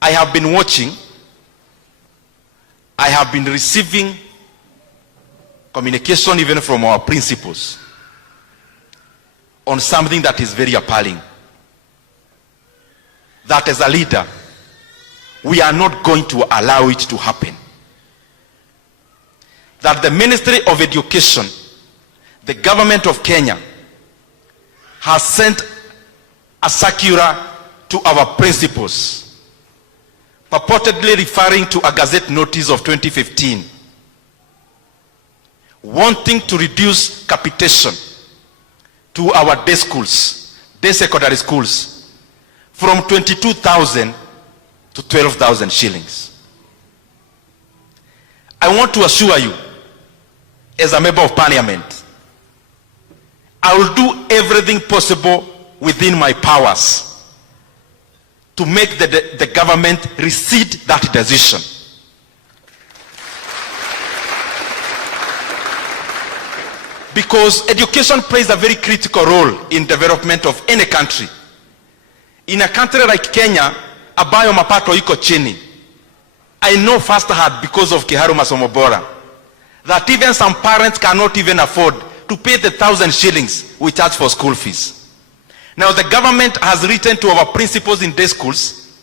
I have been watching, I have been receiving communication even from our principals on something that is very appalling. That as a leader, we are not going to allow it to happen. That the Ministry of Education, the government of Kenya, has sent a circular to our principals, purportedly referring to a Gazette notice of 2015, wanting to reduce capitation to our day schools, day secondary schools, from 22,000 to 12,000 shillings. I want to assure you, as a member of parliament, I will do everything possible within my powers to make the government rescind that decision. Because education plays a very critical role in development of any country. In a country like Kenya, ambayo mapato iko chini, I know firsthand because of Kiharu Masomo Bora that even some parents cannot even afford to pay the 1,000 shillings we charge for school fees. Now the government has written to our principals in day schools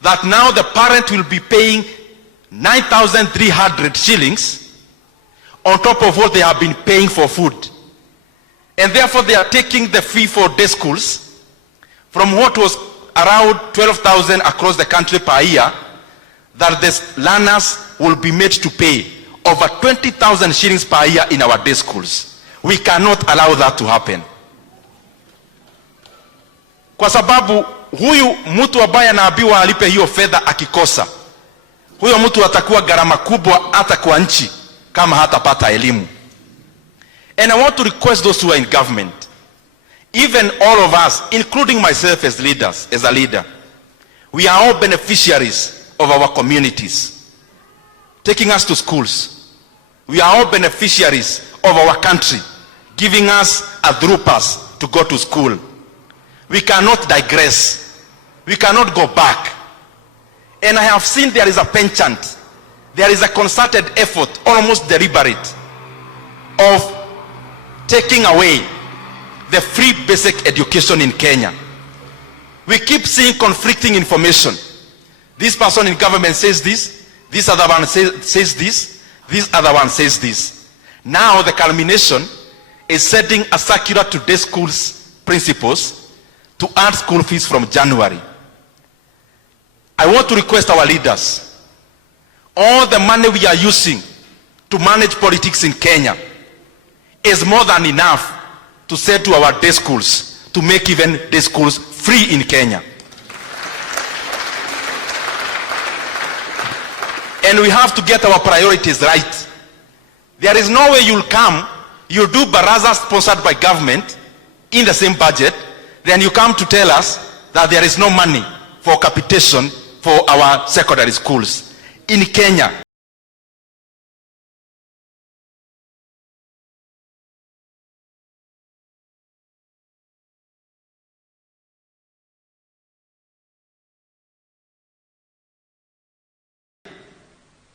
that now the parent will be paying 9,300 shillings on top of what they have been paying for food. And therefore they are taking the fee for day schools from what was around 12,000 across the country per year, that the learners will be made to pay over 20,000 shillings per year in our day schools. We cannot allow that to happen. Kwa sababu huyu mtu ambaye anaambiwa alipe hiyo fedha akikosa, huyo mtu atakuwa gharama kubwa hata kwa nchi kama hatapata elimu. And I want to request those who are in government, even all of us, including myself as leaders, as a leader, we are all beneficiaries of our communities, taking us to schools. We are all beneficiaries of our country, giving us a through pass to go to school. We cannot digress. We cannot go back. And I have seen there is a penchant, there is a concerted effort, almost deliberate, of taking away the free basic education in Kenya. We keep seeing conflicting information. This person in government says this other one says this other one says this. Now the culmination is setting a circular to day schools principals to add school fees from January. I want to request our leaders, all the money we are using to manage politics in Kenya is more than enough to say to our day schools to make even day schools free in Kenya. And we have to get our priorities right. There is no way you'll come, you'll do baraza sponsored by government in the same budget, then you come to tell us that there is no money for capitation for our secondary schools in Kenya.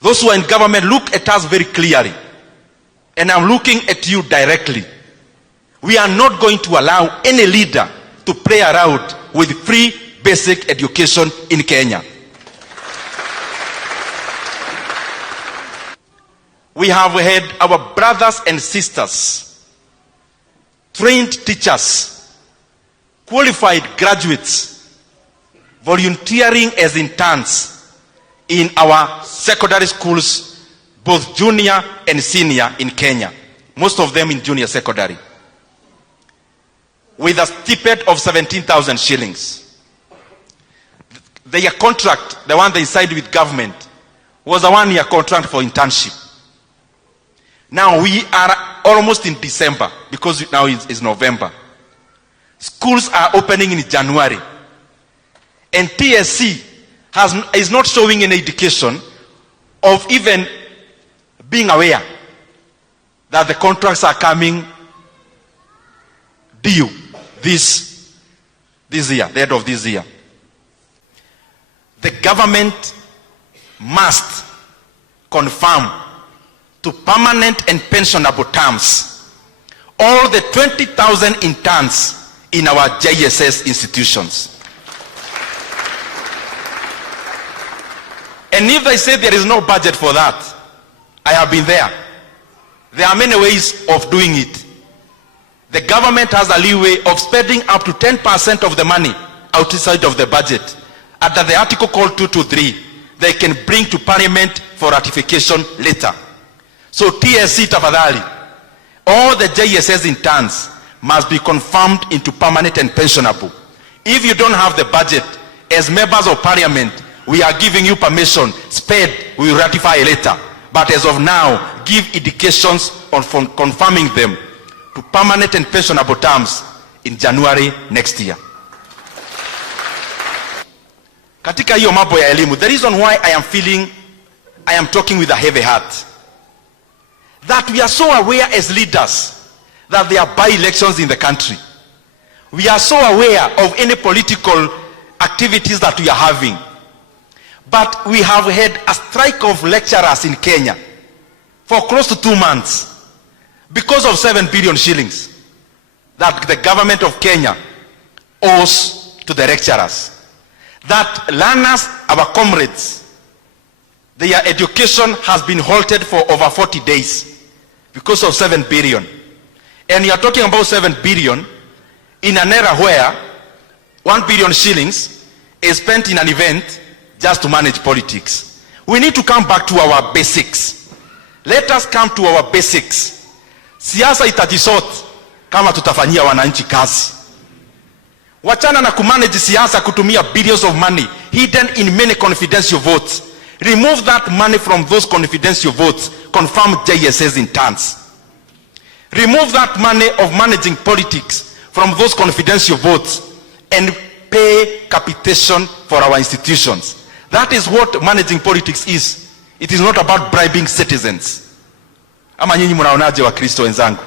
Those who are in government, look at us very clearly. And I'm looking at you directly. We are not going to allow any leader to play around with free basic education in Kenya. We have had our brothers and sisters, trained teachers, qualified graduates, volunteering as interns in our secondary schools, both junior and senior in Kenya, most of them in junior secondary, with a stipend of 17,000 shillings. Their contract, the one they signed with government, was a 1-year contract for internship. Now we are almost in December, because now it's November. Schools are opening in January. And TSC is not showing any indication of even being aware that the contracts are coming due this year, the end of this year. the government must confirm to permanent and pensionable terms all the 20,000 interns in our JSS institutions. And if they say there is no budget for that, I have been there. There are many ways of doing it. The government has a leeway of spending up to 10% of the money outside of the budget. Under the article called 223, they can bring to parliament for ratification later. So TSC tafadhali, all the JSS interns must be confirmed into permanent and pensionable. If you don't have the budget, as members of parliament, we are giving you permission, sped, we will ratify later. But as of now, give indications on confirming them to permanent and pensionable terms in January next year. Katika hiyo mambo ya elimu, the reason why I am talking with a heavy heart, that we are so aware as leaders that there are by-elections in the country. We are so aware of any political activities that we are having. But we have had a strike of lecturers in Kenya for close to 2 months because of 7 billion shillings that the government of Kenya owes to the lecturers. That learners, our comrades, their education has been halted for over 40 days because of 7 billion. And you are talking about 7 billion in an era where 1 billion shillings is spent in an event just to manage politics. We need to come back to our basics. Let us come to our basics. Siasa itajisort kama tutafanyia wananchi kazi. Wachana na kumanage siasa kutumia billions of money hidden in many confidential votes. Remove that money from those confidential votes. Confirm JSS interns. Remove that money of managing politics from those confidential votes and pay capitation for our institutions. That is what managing politics is. It is not about bribing citizens. Ama nyinyi mnaonaje wa Kristo wenzangu?